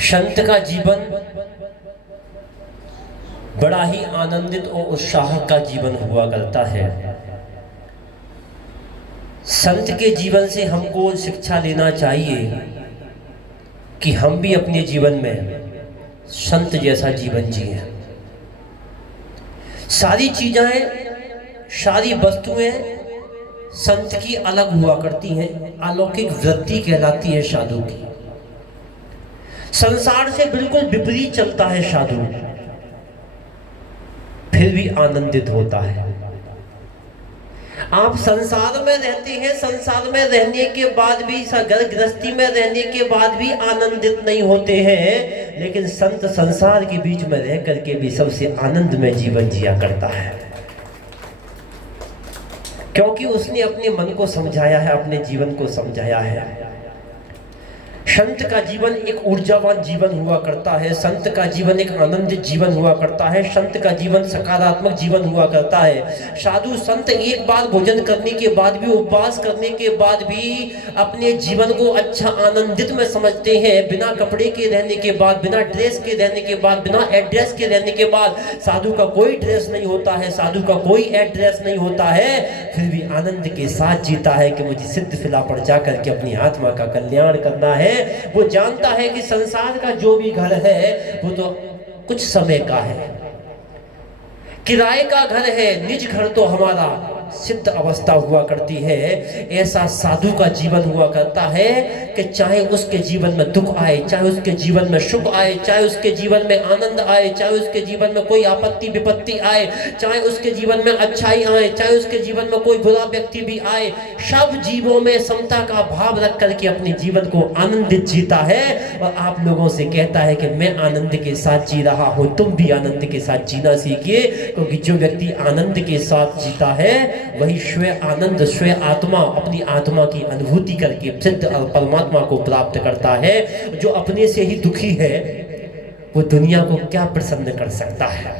संत का जीवन बड़ा ही आनंदित और उत्साह का जीवन हुआ करता है। संत के जीवन से हमको शिक्षा लेना चाहिए कि हम भी अपने जीवन में संत जैसा जीवन जिए। सारी चीजें, सारी वस्तुएं संत की अलग हुआ करती हैं, अलौकिक वृत्ति कहलाती है साधु की। संसार से बिल्कुल विपरीत चलता है साधु, फिर भी आनंदित होता है। आप संसार में रहते हैं, संसार में रहने के बाद भी, घर गृहस्थी में रहने के बाद भी आनंदित नहीं होते हैं, लेकिन संत संसार के बीच में रह करके भी सबसे आनंद में जीवन जिया करता है, क्योंकि उसने अपने मन को समझाया है, अपने जीवन को समझाया है। संत का जीवन एक ऊर्जावान जीवन हुआ करता है, संत का जीवन एक आनंदित जीवन हुआ करता है, संत का जीवन सकारात्मक जीवन हुआ करता है। साधु संत एक बार भोजन करने के बाद भी, उपवास करने के बाद भी अपने जीवन को अच्छा आनंदित में समझते हैं। बिना कपड़े के रहने के बाद, बिना ड्रेस के रहने के बाद, बिना एड्रेस के रहने के बाद, साधु का कोई ड्रेस नहीं होता है, साधु का कोई एड्रेस नहीं होता है, फिर भी आनंद के साथ जीता है कि मुझे सिद्ध फिला पर जाकर के अपनी आत्मा का कल्याण करना है। वो जानता है कि संसार का जो भी घर है वो तो कुछ समय का है, किराए का घर है, निज घर तो हमारा सिद्ध अवस्था हुआ करती है। ऐसा साधु का जीवन हुआ करता है कि चाहे उसके जीवन में दुख आए, चाहे उसके जीवन में सुख आए, चाहे उसके जीवन में आनंद आए, चाहे उसके जीवन में कोई आपत्ति विपत्ति आए, चाहे उसके जीवन में अच्छाई आए, चाहे उसके जीवन में कोई बुरा व्यक्ति भी आए, सब जीवों में समता का भाव रख करके अपने जीवन को आनंदित जीता है और आप लोगों से कहता है कि मैं आनंद के साथ जी रहा हूं, तुम भी आनंद के साथ जीना सीखिए। क्योंकि जो व्यक्ति आनंद के साथ जीता है वही स्वयं आनंद, स्वयं आत्मा, अपनी आत्मा की अनुभूति करके सिद्ध परमात्मा को प्राप्त करता है। जो अपने से ही दुखी है वो दुनिया को क्या प्रसन्न कर सकता है?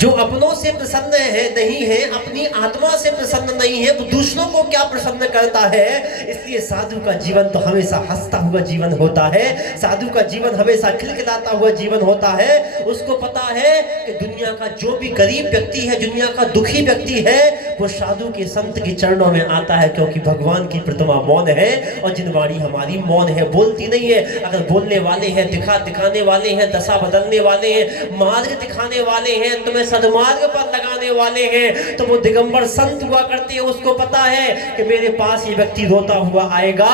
जो अपनों से प्रसन्न है नहीं है, अपनी आत्मा से प्रसन्न नहीं है, वो दूसरों को क्या प्रसन्न करता है? इसलिए साधु का जीवन तो हमेशा हंसता हुआ जीवन होता है, साधु का जीवन हमेशा खिलखिलाता हुआ जीवन होता है। उसको पता है कि दुनिया का जो भी गरीब व्यक्ति है, दुनिया का दुखी व्यक्ति है, वो साधु के संत के चरणों में आता है, क्योंकि भगवान की प्रतिमा मौन है और जिनवाणी हमारी मौन है, बोलती नहीं है। अगर बोलने वाले हैं, दिखाने वाले हैं, दशा बदलने वाले हैं, मार्ग दिखाने वाले हैं, तुम्हें सदमार्ग पर लगाने वाले हैं, तो वो दिगंबर संत हुआ करते हैं। उसको पता है कि मेरे पास ये व्यक्ति रोता हुआ आएगा,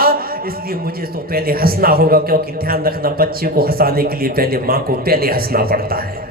इसलिए मुझे तो पहले हंसना होगा, क्योंकि ध्यान रखना, बच्चे को हंसाने के लिए पहले माँ को पहले हंसना पड़ता है।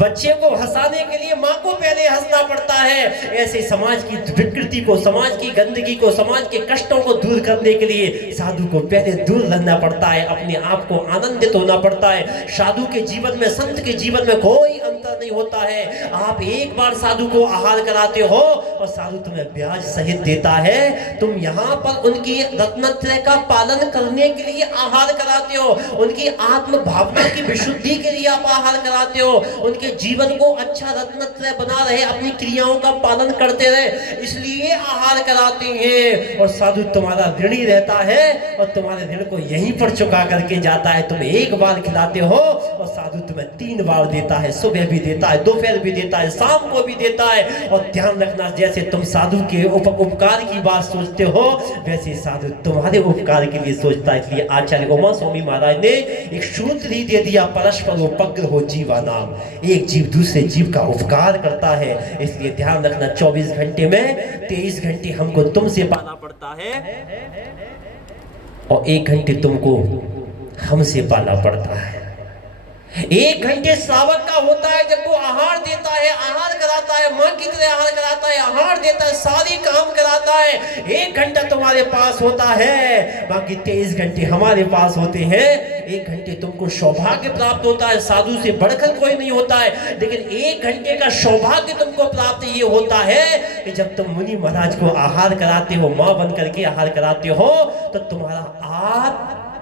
बच्चे को हंसाने के लिए माँ को पहले हंसना पड़ता है। ऐसे समाज की विकृति को, समाज की गंदगी को, समाज के कष्टों को दूर करने के लिए साधु को पहले दूर रहना पड़ता है, अपने आप को आनंदित होना पड़ता है। साधु के जीवन में, संत के जीवन में कोई अंतर नहीं होता है। आप एक बार साधु को आहार कराते हो और साधु तुम्हें ब्याज सहित देता है। तुम यहाँ पर उनकी रत्नत्रय का पालन करने के लिए आहार कराते हो, उनकी आत्म भावना की विशुद्धि के लिए आप आहार कराते हो, उनके जीवन को अच्छा रत्नत्रय बना रहे, अपनी क्रियाओं का पालन करते रहे, इसलिए आहार कराते हैं। और साधु तुम्हारा ऋणी रहता है और तुम्हारे ऋण को यहीं पर चुका करके जाता है। तुम एक बार खिलाते हो और साधु तुम्हें 3 बार देता है, सुबह भी देता है, दोपहर भी देता है, शाम को भी देता है। और ध्यान रखना, जैसे तुम साधु के उपकार की बात सोचते हो, वैसे साधु तुम्हारे उपकार के लिए सोचता है। इसलिए आचार्य उमा स्वामी महाराज ने एक सूत्र ही दे दिया, परस्पर उपग्र हो जीवा नाम। एक जीव दूसरे जीव का उपकार करता है। इसलिए ध्यान रखना, 24 घंटे में 23 घंटे हमको तुमसे पाना पड़ता है और 1 घंटे तुमको हमसे पाना पड़ता है। 1 घंटे श्रावक का होता है जब वो आहार देता है, आहार कराता है, माँ की तरह आहार कराता है, आहार देता है, सारी काम कराता है। 1 घंटा तुम्हारे पास होता है, बाकी 23 घंटे हमारे पास होते हैं। 1 घंटे तुमको सौभाग्य प्राप्त होता है, साधु से बढ़कर कोई नहीं होता है। लेकिन 1 घंटे का सौभाग्य तुमको प्राप्त ये होता है कि जब तुम मुनि महाराज को आहार कराते हो, माँ बन करके आहार कराते हो, तो तुम्हारा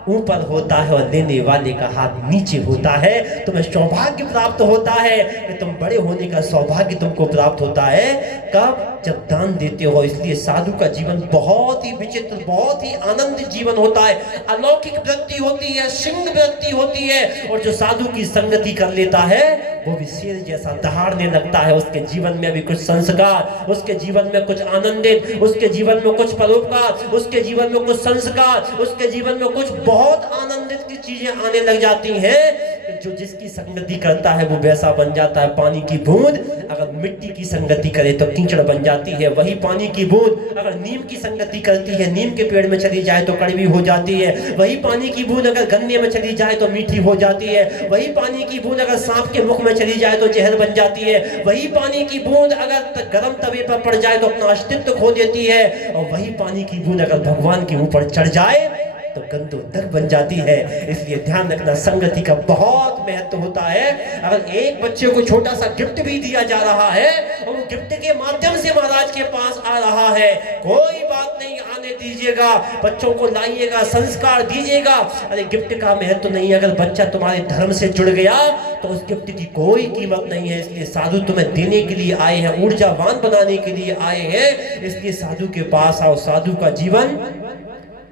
ऊपर होता है और लेने वाले का हाथ नीचे होता है। तुम्हें सौभाग्य प्राप्त होता है कि तुम बड़े होने का सौभाग्य तुमको प्राप्त होता है। कब? जब दान देते हो। इसलिए साधु का जीवन बहुत ही विचित्र, बहुत ही आनंदित जीवन होता है। अलौकिक वृत्ति होती है, सिंह वृत्ति होती है। और जो साधु की संगति कर लेता है वो भी शेर जैसा दहाड़ने लगता है। उसके जीवन में भी कुछ संस्कार, उसके जीवन में कुछ आनंदित, उसके जीवन में कुछ परोपकार, उसके जीवन में कुछ संस्कार, उसके जीवन में कुछ बहुत आनंदित की चीजें आने लग जाती हैं। जो जिसकी संगति करता है वो वैसा बन जाता है। पानी की बूंद अगर मिट्टी की संगति करे तो कीचड़ बन जाती है। वही पानी की बूंद अगर नीम की संगति करती है, नीम के पेड़ में चली जाए तो कड़वी हो जाती है। वही पानी की बूंद अगर गन्ने में चली जाए तो मीठी हो जाती है। वही पानी की बूंद अगर सांप के मुख में चली जाए तो जहर बन जाती है। वही पानी की बूंद अगर गर्म तवे पर पड़ जाए तो अपना अस्तित्व खो देती है। और वही पानी की बूंद अगर भगवान के ऊपर चढ़ जाए तो गंधोदक बन जाती है। इसलिए ध्यान रखना, संगति का बहुत महत्व होता है। अगर एक बच्चे को छोटा सा गिफ्ट भी दिया जा रहा है और वो गिफ्ट के माध्यम से महाराज के पास आ रहा है, कोई बात नहीं, आने दीजिएगा, बच्चों को लाइएगा, संस्कार दीजिएगा। अरे गिफ्ट का महत्व नहीं, अगर बच्चा तुम्हारे धर्म से जुड़ गया तो उस गिफ्ट की कोई कीमत नहीं है। इसलिए साधु तुम्हें देने के लिए आए हैं, ऊर्जावान बनाने के लिए आए हैं। इसलिए साधु के पास आओ। साधु का जीवन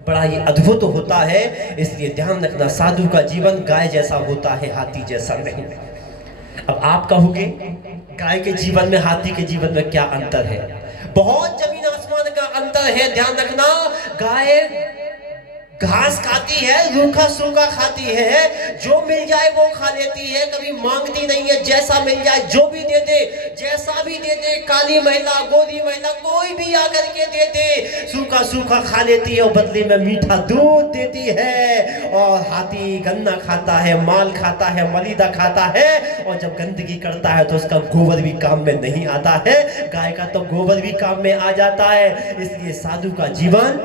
बड़ा ही अद्भुत होता है। इसलिए ध्यान रखना, साधु का जीवन गाय जैसा होता है, हाथी जैसा नहीं। अब आप कहोगे गाय के जीवन में हाथी के जीवन में क्या अंतर है? बहुत जमीन आसमान का अंतर है। ध्यान रखना, गाय घास खाती है, रूखा सूखा खाती है, जो मिल जाए वो खा लेती है, कभी मांगती नहीं है। जैसा मिल जाए जो भी दे दे, जैसा भी दे दे, काली महिला, गोरी महिला, कोई भी आकर के दे दे, सूखा सूखा खा लेती है और बदले में मीठा दूध देती है। और हाथी गन्ना खाता है, माल खाता है, मलिदा खाता है, और जब गंदगी करता है तो उसका गोबर भी काम में नहीं आता है। गाय का तो गोबर भी काम में आ जाता है। इसलिए साधु का जीवन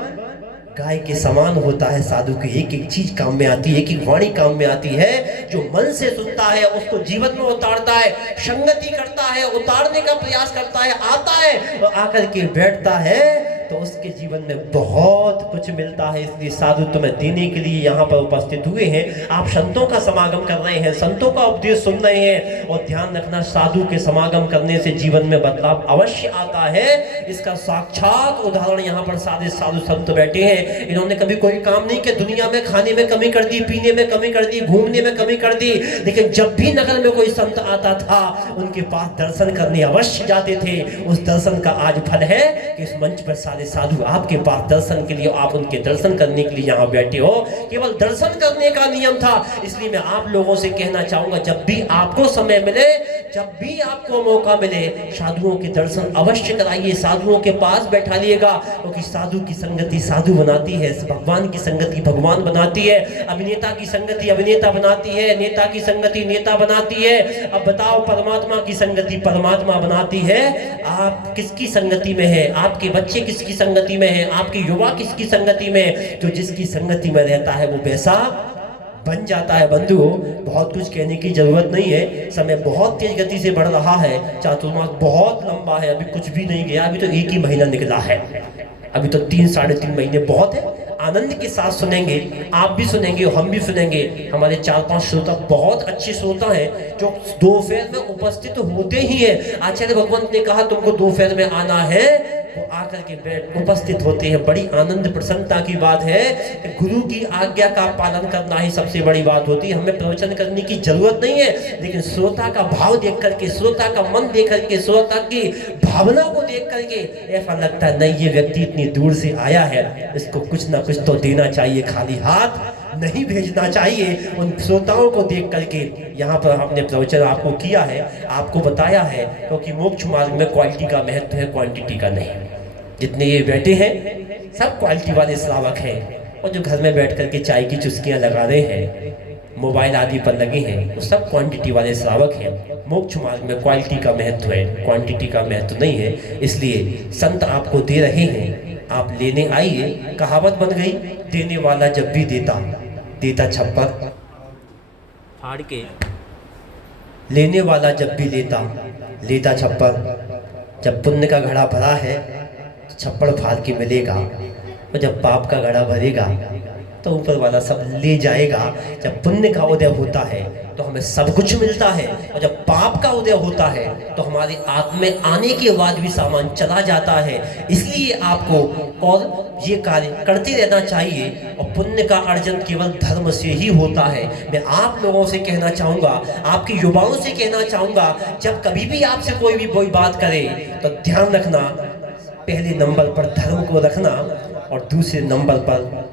गाय के समान होता है। साधु की एक एक चीज काम में आती है, एक एक वाणी काम में आती है। जो मन से सुनता है उसको जीवन में उतारता है, संगति करता है, उतारने का प्रयास करता है, आता है और आकर के बैठता है तो उसके जीवन में बहुत कुछ मिलता है। इसलिए साधु तुम्हें देने के लिए यहाँ पर उपस्थित हुए हैं। आप संतों का समागम कर रहे हैं, संतों का उपदेश सुन रहे हैं। और ध्यान रखना, साधु के समागम करने से जीवन में बदलाव अवश्य आता है। इसका साक्षात उदाहरण यहाँ पर सारे साधु संत बैठे हैं। इन्होंने कभी कोई काम नहीं किया, दुनिया में खाने में कमी कर दी, पीने में कमी कर दी, घूमने में कमी कर दी, लेकिन जब भी नगर में कोई संत आता था उनके पास दर्शन करने अवश्य जाते थे। उस दर्शन का आज फल है कि इस मंच पर सारे साधु आपके पास दर्शन के लिए, आप उनके दर्शन करने के लिए यहाँ बैठे हो। केवल दर्शन करने का नियम था। इसलिए मैं आप लोगों से कहना चाहूंगा, जब भी आपको समय मिले, जब भी आपको मौका मिले, साधुओं के दर्शन अवश्य कराइए, साधुओं के पास बैठालिएगा। क्योंकि साधु की संगति साधु बनाती है, भगवान की संगति भगवान बनाती है, अभिनेता की संगति अभिनेता बनाती है, नेता की संगति नेता बनाती है। अब बताओ, परमात्मा की संगति परमात्मा बनाती है। आप किसकी संगति में है? आपके बच्चे किसकी संगति में है? आपके युवा किसकी संगति में? जो जिसकी संगति में रहता है वो वैसा बन जाता है। बंधुओं, बहुत कुछ कहने की जरूरत नहीं है, समय बहुत तेज गति से बढ़ रहा है, चातुर्मास बहुत लंबा है, अभी कुछ भी नहीं गया, अभी तो एक ही महीना निकला है, अभी तो 3 साढ़े 3 महीने बहुत है। आनंद के साथ सुनेंगे, आप भी सुनेंगे, हम भी सुनेंगे। हमारे 4-5 श्रोता बहुत अच्छे श्रोता हैं जो दोपहर में उपस्थित होते ही हैं। आचार्य भगवंत ने कहा तुमको दोपहर में आना है, वो आकर के बैठ उपस्थित होते हैं। बड़ी आनंद प्रसन्नता की बात है कि गुरु की आज्ञा का पालन करना ही सबसे बड़ी बात होती है। हमें प्रवचन करने की जरूरत नहीं है, लेकिन श्रोता का भाव देख करके, श्रोता का मन देख करके, श्रोता की भावना को देख करके ऐसा लगता है नहीं, ये व्यक्ति इतनी दूर से आया है, इसको कुछ ना कुछ तो देना चाहिए, खाली हाथ नहीं भेजना चाहिए। उन श्रोताओं को देख करके यहाँ पर हमने प्रवचन आपको किया है, आपको बताया है, क्योंकि मोक्ष मार्ग में क्वालिटी का महत्व है, क्वांटिटी का नहीं। जितने ये बैठे हैं सब क्वालिटी वाले श्रावक हैं, और जो घर में बैठ करके चाय की चुस्कियाँ लगा रहे हैं, मोबाइल आदि पर लगे हैं, वो सब क्वांटिटी वाले श्रावक हैं। मोक्ष मार्ग में क्वालिटी का महत्व है, क्वांटिटी का महत्व नहीं है। इसलिए संत आपको दे रहे हैं, आप लेने आइए। कहावत बन गई, देने वाला जब भी देता, देता छप्पर फाड़ के, लेने वाला जब भी लेता, लेता छप्पर। जब पुण्य का घड़ा भरा है तो छप्पड़ फाड़ के मिलेगा, और जब पाप का घड़ा भरेगा तो ऊपर वाला सब ले जाएगा। जब पुण्य का उदय होता है तो हमें सब कुछ मिलता है, और जब पाप का उदय होता है तो हमारी आत्मा में आने के बाद भी सामान चला जाता है। इसलिए आपको और ये कार्य करते रहना चाहिए, और पुण्य का अर्जन केवल धर्म से ही होता है। मैं आप लोगों से कहना चाहूँगा, आपके युवाओं से कहना चाहूँगा, जब कभी भी आपसे कोई बात करे तो ध्यान रखना, पहले नंबर पर धर्म को रखना और दूसरे नंबर पर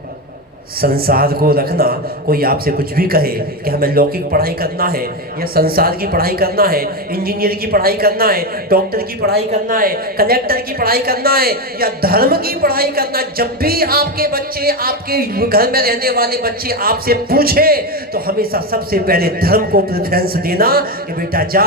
संसार को रखना। कोई आपसे कुछ भी कहे कि हमें लौकिक पढ़ाई करना है, या संसार की पढ़ाई करना है, इंजीनियर की पढ़ाई करना है, डॉक्टर की पढ़ाई करना है, कलेक्टर की पढ़ाई करना है, या धर्म की पढ़ाई करना है, जब भी आपके बच्चे, आपके घर में रहने वाले बच्चे आपसे पूछे तो हमेशा सबसे पहले धर्म को प्रेफरेंस देना कि बेटा जा,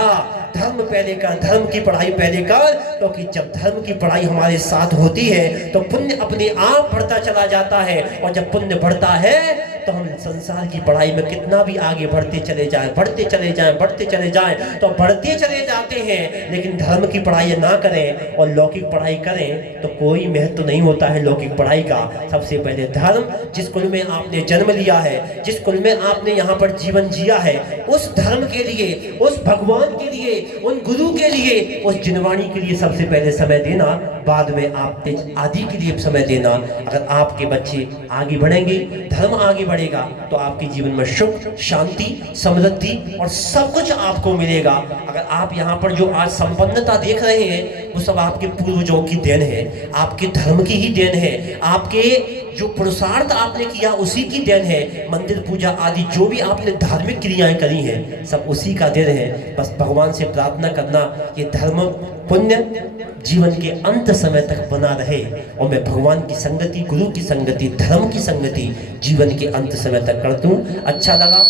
धर्म पहले कर, धर्म की पढ़ाई पहले कर। क्योंकि जब धर्म की पढ़ाई हमारे साथ होती है तो पुण्य अपने आप बढ़ता चला जाता है, और जब पुण्य बढ़ता है तो हम संसार की पढ़ाई में कितना भी आगे बढ़ते चले जाएं, बढ़ते चले जाएं, बढ़ते चले जाएं, तो बढ़ते चले जाते हैं। लेकिन धर्म की पढ़ाई ना करें और लौकिक पढ़ाई करें तो कोई महत्व नहीं होता है लौकिक पढ़ाई का। सबसे पहले धर्म, जिस कुल में आपने जन्म लिया है, जिस कुल में आपने यहाँ पर जीवन जिया है, उस धर्म के लिए, उस भगवान के लिए, उन गुरु के लिए, उस जिनवाणी के लिए सबसे पहले समय देना, बाद में आप तेज आदि के लिए समय देना। अगर आपके बच्चे आगे बढ़ेंगे, धर्म आगे बढ़ेगा, तो आपके जीवन में सुख, शांति, समृद्धि और सब कुछ आपको मिलेगा। अगर आप यहाँ पर जो आज संपन्नता देख रहे हैं वो सब आपके पूर्वजों की देन है, आपके धर्म की ही देन है, आपके जो पुरुषार्थ आपने किया उसी की देन है। मंदिर पूजा आदि जो भी आपने धार्मिक क्रियाएं करी हैं सब उसी का देन है। बस भगवान से प्रार्थना करना ये धर्म पुण्य जीवन के अंत समय तक बना रहे, और मैं भगवान की संगति, गुरु की संगति, धर्म की संगति जीवन के अंत समय तक कर दूं। अच्छा लगा।